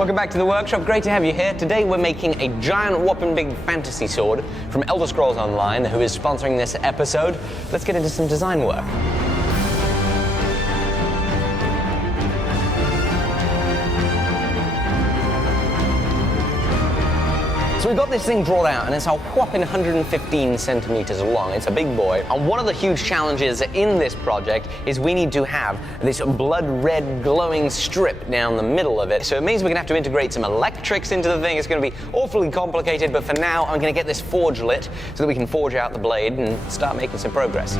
Welcome back to the workshop. Great to have you here. Today we're making a giant whopping big fantasy sword from Elder Scrolls Online, who is sponsoring this episode. Let's get into some design work. So we got this thing drawn out, and it's a whopping 115 centimeters long. It's a big boy. And one of the huge challenges in this project is we need to have this blood red glowing strip down the middle of it. So it means we're gonna have to integrate some electrics into the thing. It's gonna be awfully complicated, but for now I'm gonna get this forge lit so that we can forge out the blade and start making some progress.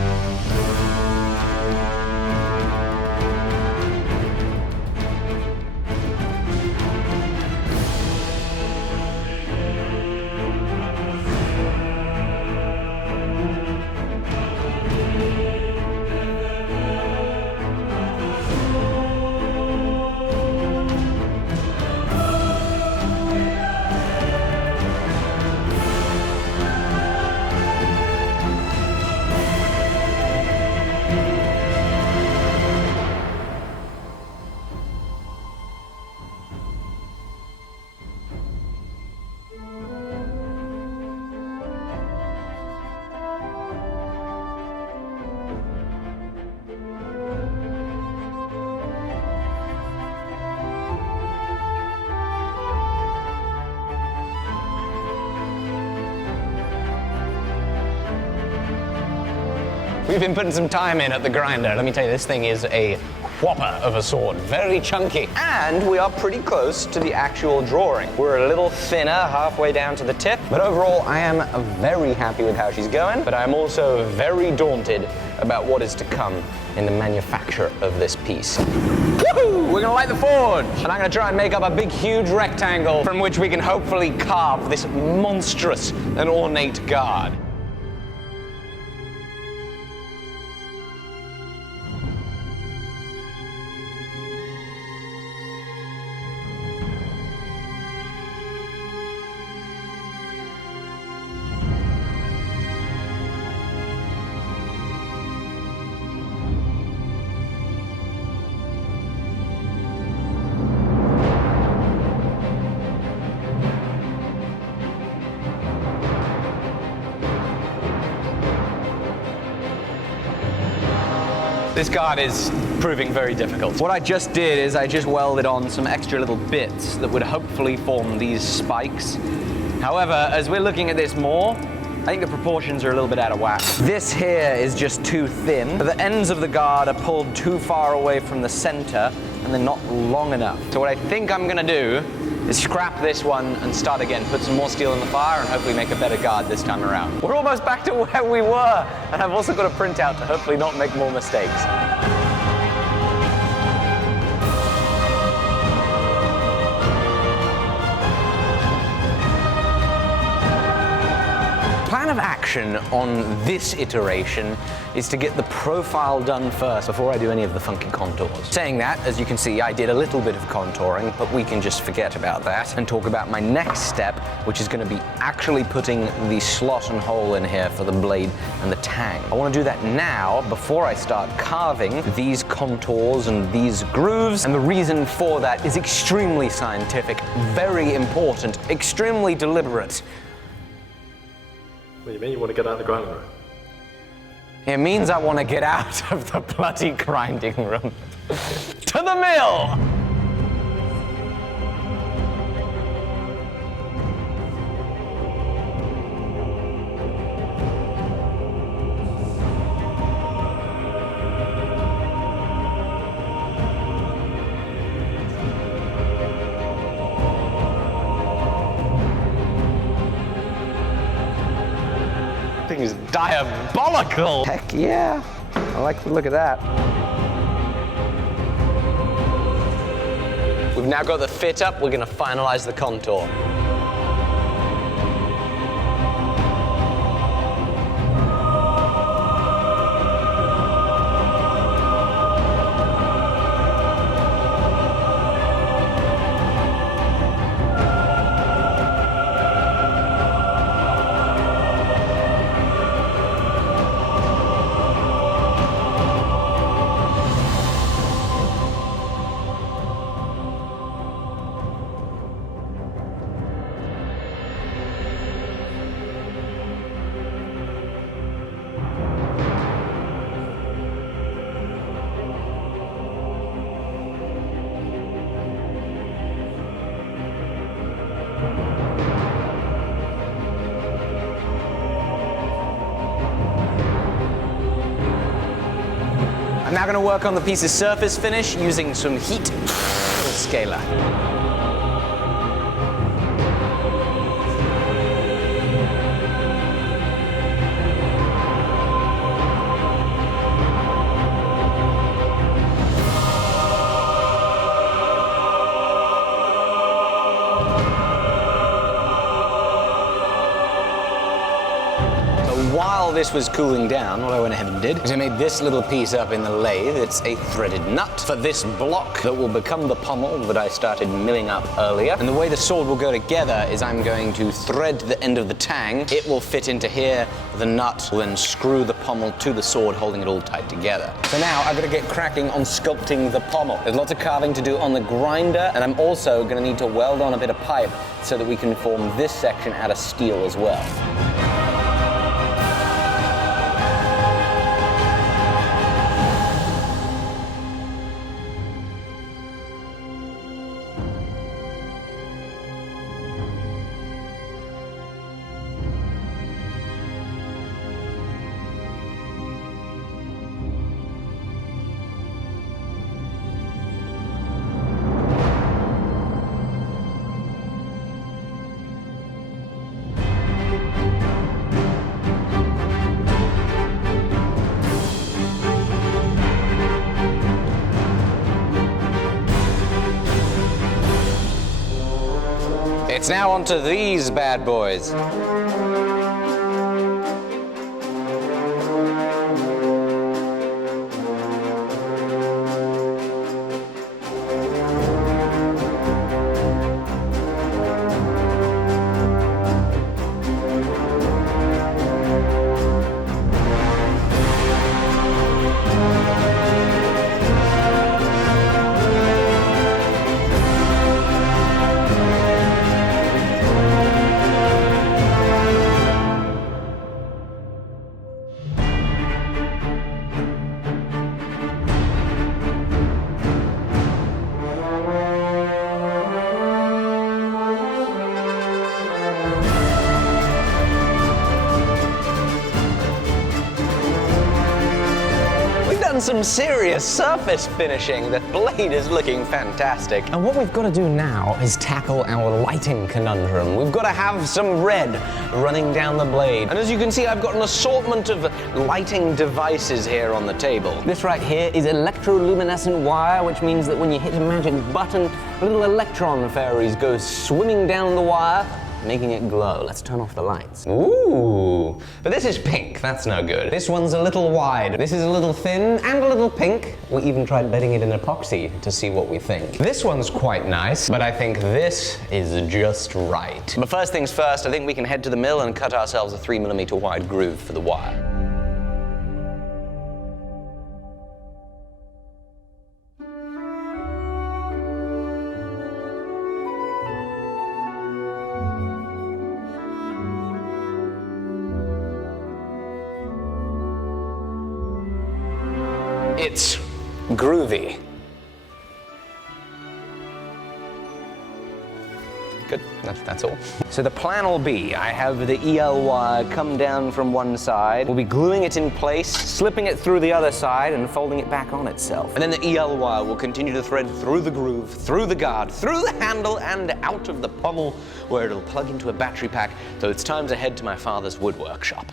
We've been putting some time in at the grinder. Let me tell you, this thing is a whopper of a sword, very chunky. And we are pretty close to the actual drawing. We're a little thinner halfway down to the tip, but overall I am very happy with how she's going, but I'm also very daunted about what is to come in the manufacture of this piece. Woohoo! We're gonna light the forge, and I'm gonna try and make up a big, huge rectangle from which we can hopefully carve this monstrous and ornate guard. This guard is proving very difficult. What I just did is I just welded on some extra little bits that would hopefully form these spikes. However, as we're looking at this more, I think the proportions are a little bit out of whack. This here is just too thin. The ends of the guard are pulled too far away from the center, and they're not long enough. So what I think I'm gonna do is scrap this one and start again, put some more steel in the fire, and hopefully make a better guard this time around. We're almost back to where we were, and I've also got a printout to hopefully not make more mistakes. Plan of action on this iteration is to get the profile done first before I do any of the funky contours. Saying that, as you can see, I did a little bit of contouring, but we can just forget about that and talk about my next step, which is going to be actually putting the slot and hole in here for the blade and the tang. I want to do that now before I start carving these contours and these grooves, and the reason for that is extremely scientific, very important, extremely deliberate. What do you mean you want to get out of the grinding room? It means I want to get out of the bloody grinding room. To the mill! Thing's diabolical! Heck yeah! I like the look of that. We've now got the fit up, we're gonna finalize the contour. I'm now going to work on the piece's surface finish using some heat scaler. While this was cooling down, what I went ahead and did is I made this little piece up in the lathe. It's a threaded nut for this block that will become the pommel that I started milling up earlier. And the way the sword will go together is I'm going to thread the end of the tang. It will fit into here. The nut will then screw the pommel to the sword, holding it all tight together. So now I've got to get cracking on sculpting the pommel. There's lots of carving to do on the grinder, and I'm also going to need to weld on a bit of pipe so that we can form this section out of steel as well. It's now onto these bad boys. Some serious surface finishing. The blade is looking fantastic. And what we've got to do now is tackle our lighting conundrum. We've got to have some red running down the blade. And as you can see, I've got an assortment of lighting devices here on the table. This right here is electroluminescent wire, which means that when you hit a magic button, little electron fairies go swimming down the wire, making it glow. Let's turn off the lights. Ooh, but this is pink. That's no good. This one's a little wide. This is a little thin and a little pink. We even tried bedding it in epoxy to see what we think. This one's quite nice, but I think this is just right. But first things first, I think we can head to the mill and cut ourselves a 3mm wide groove for the wire. It's groovy. Good, that's all. So the plan will be, I have the EL wire come down from one side, we'll be gluing it in place, slipping it through the other side and folding it back on itself. And then the EL wire will continue to thread through the groove, through the guard, through the handle and out of the pommel where it'll plug into a battery pack, so it's time to head to my father's wood workshop.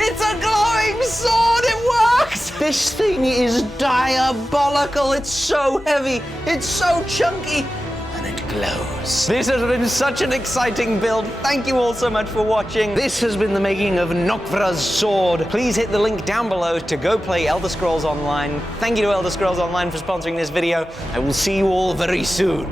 It's a glowing sword! It works! This thing is diabolical. It's so heavy. It's so chunky. And it close. This has been such an exciting build. Thank you all so much for watching. This has been the making of Nokvra's sword. Please hit the link down below to go play Elder Scrolls Online. Thank you to Elder Scrolls Online for sponsoring this video. I will see you all very soon.